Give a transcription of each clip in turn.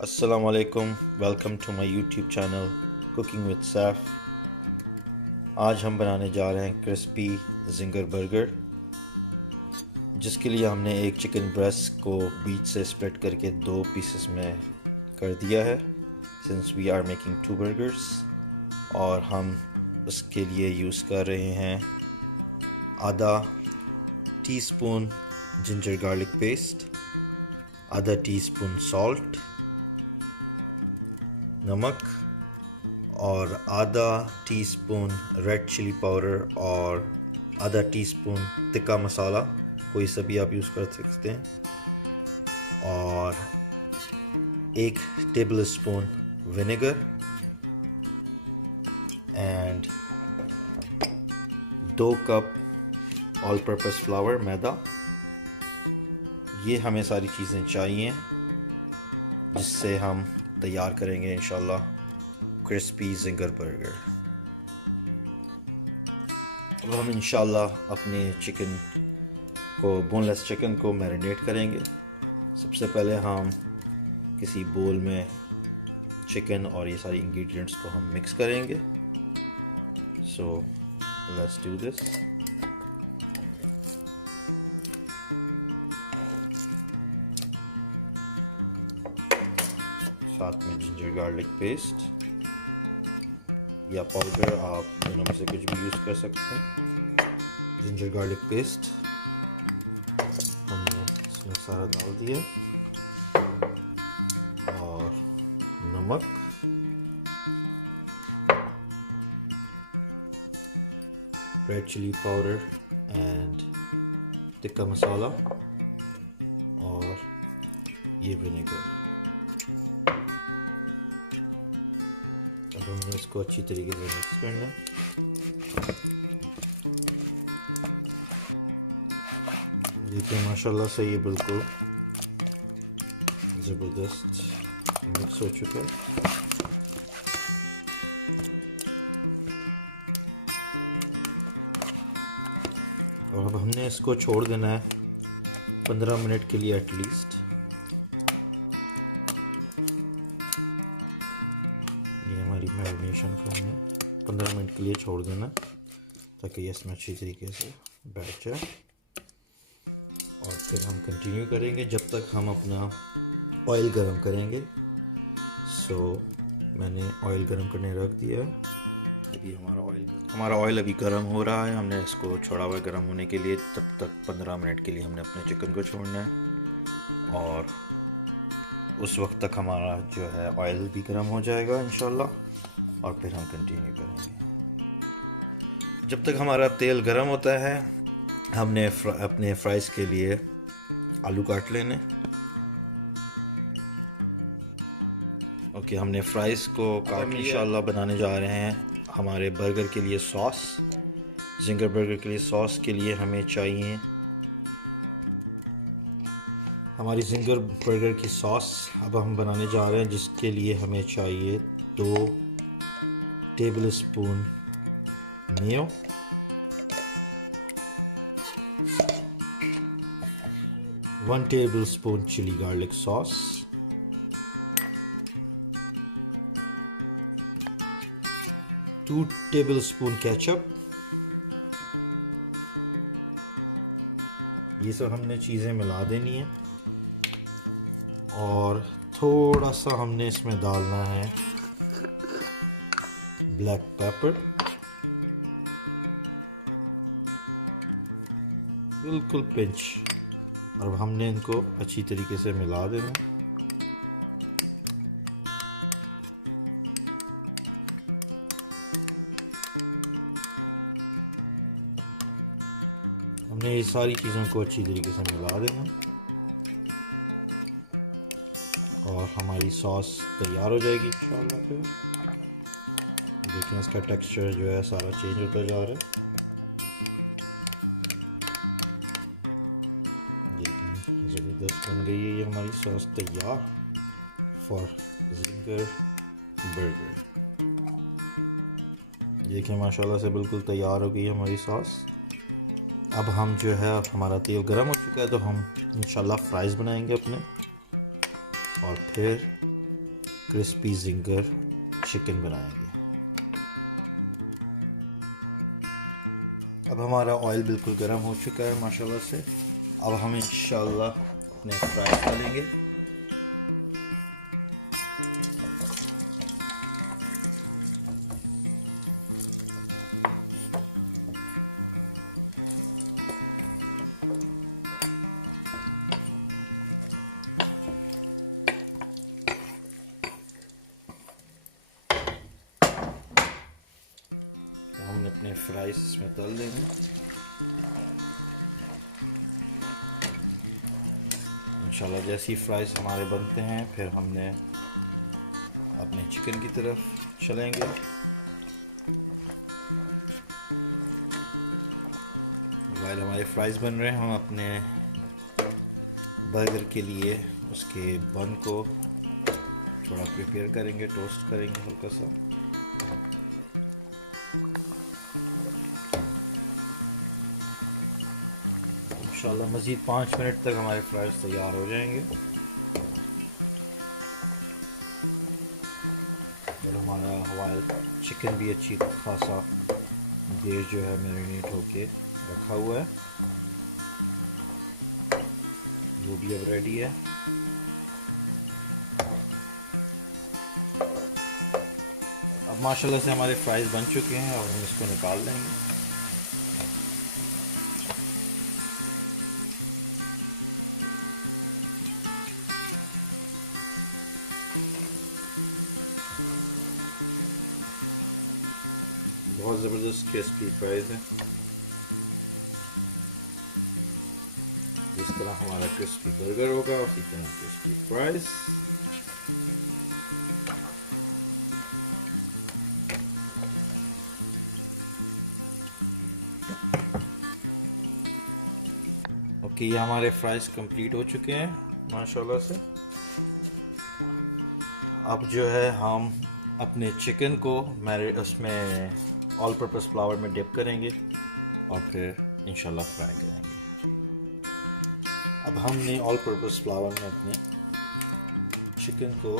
अस्सलाम वालेकुम, welcome to my YouTube channel cooking with Saif. आज हम बनाने जा रहे हैं क्रिस्पी जिंगर बर्गर, जिसके लिए हमने एक चिकन ब्रेस्ट को बीच से स्प्लिट करके दो पीसेस में कर दिया है, since we are making 2 burgers. और हम उसके लिए यूज़ कर रहे हैं आधा टीस्पून जिंजर गार्लिक पेस्ट, आधा टीस्पून सॉल्ट, नमक और आधा टीस्पून रेड चिली पाउडर और आधा टीस्पून तिक्का मसाला, कोई सा भी आप यूज़ कर सकते हैं, और 1 table spoon vinegar and 2 cup all purpose flour maida. ये हमें सारी चीज़ें चाहिए जिससे हम तैयार करेंगे इंशाल्लाह क्रिस्पी जिंगर बर्गर। अब हम इंशाल्लाह अपने चिकन को, बोनलेस चिकन को मैरिनेट करेंगे। सबसे पहले हम किसी बोल में चिकन और ये सारी इंग्रेडिएंट्स को हम मिक्स करेंगे। So let's do this. साथ में जिंजर गार्लिक पेस्ट या पाउडर, आप दोनों में से कुछ भी यूज़ कर सकते हैं। जिंजर गार्लिक पेस्ट हमने इसमें सारा डाल दिया, और नमक, रेड चिली पाउडर एंड तिक्का मसाला, और ये विनेगर। अब हमने इसको अच्छी तरीके से मिक्स करना है। देखिए माशाल्लाह से ये बिल्कुल ज़बरदस्त मिक्स हो चुका है। और अब हमने इसको छोड़ देना है 15 मिनट के लिए एटलीस्ट। ये हमारी मैरिनेशन को हमें 15 मिनट के लिए छोड़ देना ताकि ये इसमें अच्छी तरीके से बैठ जाए, और फिर हम कंटिन्यू करेंगे जब तक हम अपना ऑयल गरम करेंगे। सो मैंने ऑयल गरम करने रख दिया है। अभी हमारा ऑयल अभी गर्म हो रहा है। हमने इसको छोड़ा हुआ है गर्म होने के लिए। तब तक 15 मिनट के लिए हमने अपने चिकन को छोड़ना है, और उस वक्त तक हमारा जो है ऑयल भी गर्म हो जाएगा इंशाल्लाह, और फिर हम कंटिन्यू करेंगे। जब तक हमारा तेल गर्म होता है, हमने अपने फ्राइज़ के लिए आलू काट लेने। ओके, हमने फ्राइज़ को काट लिया। इंशाल्लाह बनाने जा रहे हैं हमारे बर्गर के लिए सॉस। जिंगर बर्गर के लिए सॉस के लिए हमें चाहिए हमारी जिंगर बर्गर की सॉस। अब हम बनाने जा रहे हैं, जिसके लिए हमें चाहिए 2 table spoon mayo, 1 table spoon chilli garlic sauce, 2 table spoon ketchup. ये सब हमने चीज़ें मिला देनी है, और थोड़ा सा हमने इसमें डालना है ब्लैक पेपर, बिल्कुल पिंच। और हमने इनको अच्छी तरीके से मिला देना। हमने ये सारी चीज़ों को अच्छी तरीके से मिला देना, और हमारी सॉस तैयार हो जाएगी इंशाल्लाह। फिर देखिए इसका टेक्सचर जो है सारा चेंज होता जा रहा है। देखिए ज़बरदस्त बन गई है ये हमारी सॉस तैयार फॉर जिंगर बर्गर। देखिए माशाल्लाह से बिल्कुल तैयार हो गई है हमारी सॉस। अब हम जो है, हमारा तेल गर्म हो चुका है, तो हम इंशाल्लाह फ्राइज़ बनाएंगे अपने, और फिर क्रिस्पी जिंगर चिकन बनाएंगे। अब हमारा ऑयल बिल्कुल गर्म हो चुका है माशाल्लाह से। अब हम इंशाल्लाह अपने फ्राइज डालेंगे। हम अपने फ्राइज इसमें तल देंगे। इंशाल्लाह जैसे ही फ्राइज हमारे बनते हैं फिर हमने अपने चिकन की तरफ चलेंगे। वाइल हमारे फ्राइज बन रहे हैं, हम अपने बर्गर के लिए उसके बन को थोड़ा प्रिपेयर करेंगे, टोस्ट करेंगे हल्का सा। इंशाल्लाह मज़ीद 5 मिनट तक हमारे फ्राइज तैयार हो जाएंगे और हमारा हवाई चिकन भी अच्छी खासा देर जो है मैरिनेट होके रखा हुआ है, वो भी अब रेडी है। अब माशाल्लाह से हमारे फ्राइज बन चुके हैं और हम इसको निकाल लेंगे। बहुत ज़बरदस्त क्रिस्पी फ्राइज है। जिस तरह हमारा क्रिस्पी बर्गर होगा उसी तरह क्रिस्पी फ्राइज। ओके, ये हमारे फ्राइज कंप्लीट हो चुके हैं माशाल्लाह से। अब जो है हम अपने चिकन को उसमें ऑल पर्पस फ्लावर में डिप करेंगे और फिर इंशाल्लाह फ्राई करेंगे। अब हमने ऑल पर्पस फ्लावर में अपने चिकन को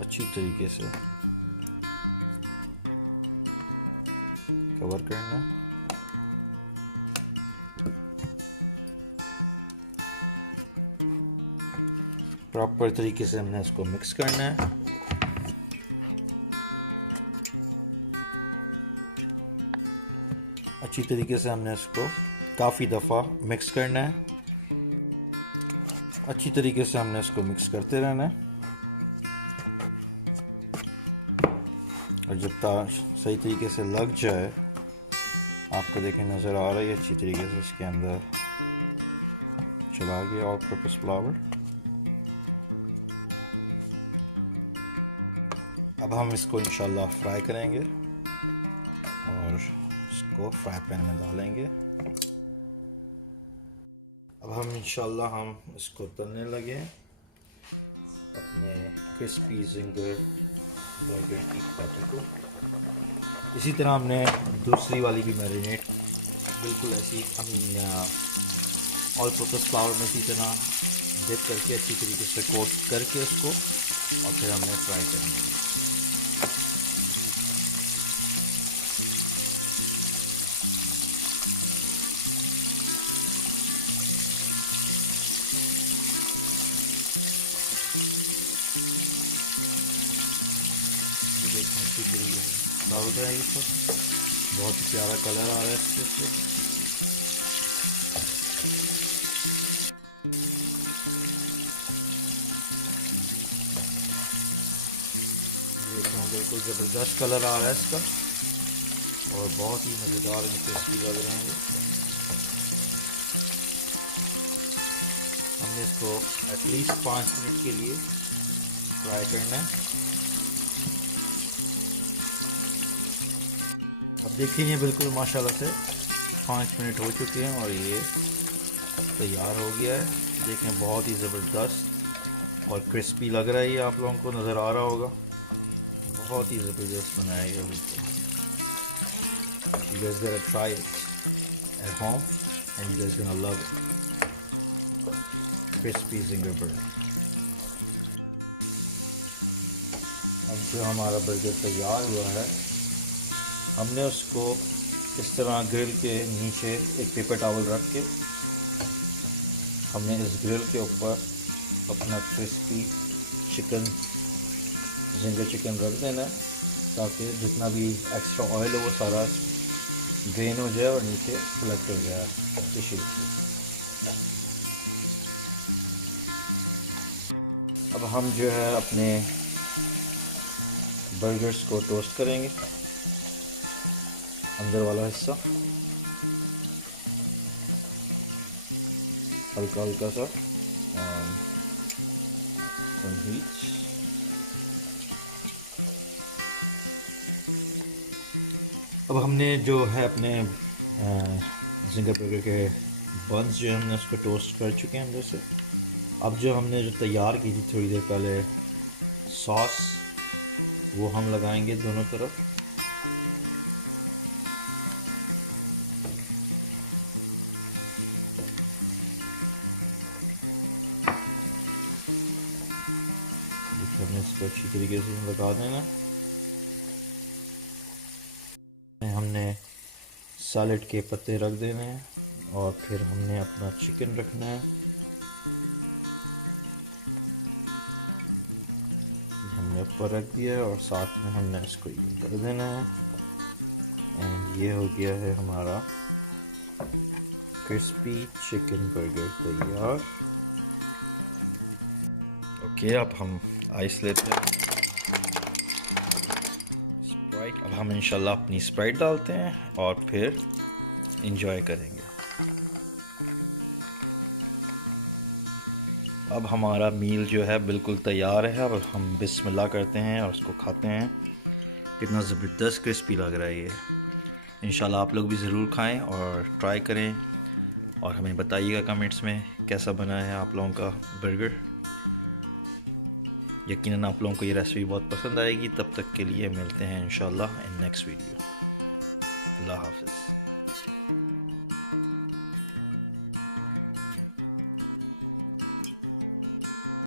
अच्छी तरीके से कवर करना है। प्रॉपर तरीके से हमने इसको मिक्स करना है। अच्छी तरीके से हमने इसको काफ़ी दफ़ा मिक्स करना है। अच्छी तरीके से हमने इसको मिक्स करते रहना है और जब तक सही तरीके से लग जाए, आपको देखें नज़र आ रही है अच्छी तरीके से इसके अंदर चला गया ऑल पर्पस फ्लावर। अब हम इसको इंशाल्लाह फ्राई करेंगे और इसको फ्राई पैन में डालेंगे। अब हम इंशाल्लाह इसको तलने लगे अपने क्रिस्पी जिंगर बर्गर की पैटी को। इसी तरह हमने दूसरी वाली भी मैरिनेट बिल्कुल ऐसी ऑल पर्पस फ्लावर में इसी तरह डिप करके अच्छी तरीके से कोट करके उसको और फिर हमने फ्राई करेंगे। अच्छी तरीके से डाल रहा है, ये सब बहुत ही प्यारा कलर आ रहा है इसके। बिल्कुल ज़बरदस्त कलर आ रहा है इसका और बहुत ही मज़ेदार और टेस्टी लग रहे हैं। हमने इसको एटलीस्ट 5 मिनट के लिए फ्राई करना है। अब देखिए बिल्कुल माशाल्लाह से 5 मिनट हो चुके हैं और ये तैयार हो गया है। देखें बहुत ही ज़बरदस्त और क्रिस्पी लग रहा है, ये आप लोगों को नज़र आ रहा होगा। बहुत ही ज़बरदस्त बनाया गया बिल्कुल। You guys gotta try it at home and you guys gonna love it. Crispy Zinger burger. अब जो हमारा बर्गर तैयार हुआ है, हमने उसको इस तरह ग्रिल के नीचे एक पेपर टॉवल रख के हमने इस ग्रिल के ऊपर अपना क्रिस्पी चिकन जिंगर चिकन रख देना है, ताकि जितना भी एक्स्ट्रा ऑयल है वो सारा ड्रेन हो जाए और नीचे कलेक्ट हो जाए टिश्यू से। अब हम जो है अपने बर्गर्स को टोस्ट करेंगे, अंदर वाला हिस्सा हल्का हल्का सा हीट। अब हमने जो है अपने जिंगर बर्गर के बंस जो हमने उसको टोस्ट कर चुके हैं अंदर से। अब जो हमने जो तैयार की थी थोड़ी देर पहले सॉस, वो हम लगाएंगे दोनों तरफ। हमने इसको अच्छी तरीके से लगा देना। हमने सैलेड के पत्ते रख देने हैं और फिर हमने अपना चिकन रखना है। हमने ऊपर रख दिया है और साथ में हमने इसको यूज कर देना है। एंड ये हो गया है हमारा क्रिस्पी चिकन बर्गर तैयार। ओके, अब हम आइस लेते हैं, स्प्राइट। अब हम इंशाल्लाह अपनी स्प्राइट डालते हैं और फिर इंजॉय करेंगे। अब हमारा मील जो है बिल्कुल तैयार है। अब हम बिस्मिल्लाह करते हैं और उसको खाते हैं। कितना ज़बरदस्त क्रिस्पी लग रहा है ये। इंशाल्लाह आप लोग भी ज़रूर खाएं और ट्राई करें और हमें बताइएगा कमेंट्स में कैसा बना है आप लोगों का बर्गर। यकीनन आप लोगों को ये रेसिपी बहुत पसंद आएगी। तब तक के लिए मिलते हैं इंशाल्लाह इन नेक्स्ट वीडियो। अल्लाह हाफ़िज़।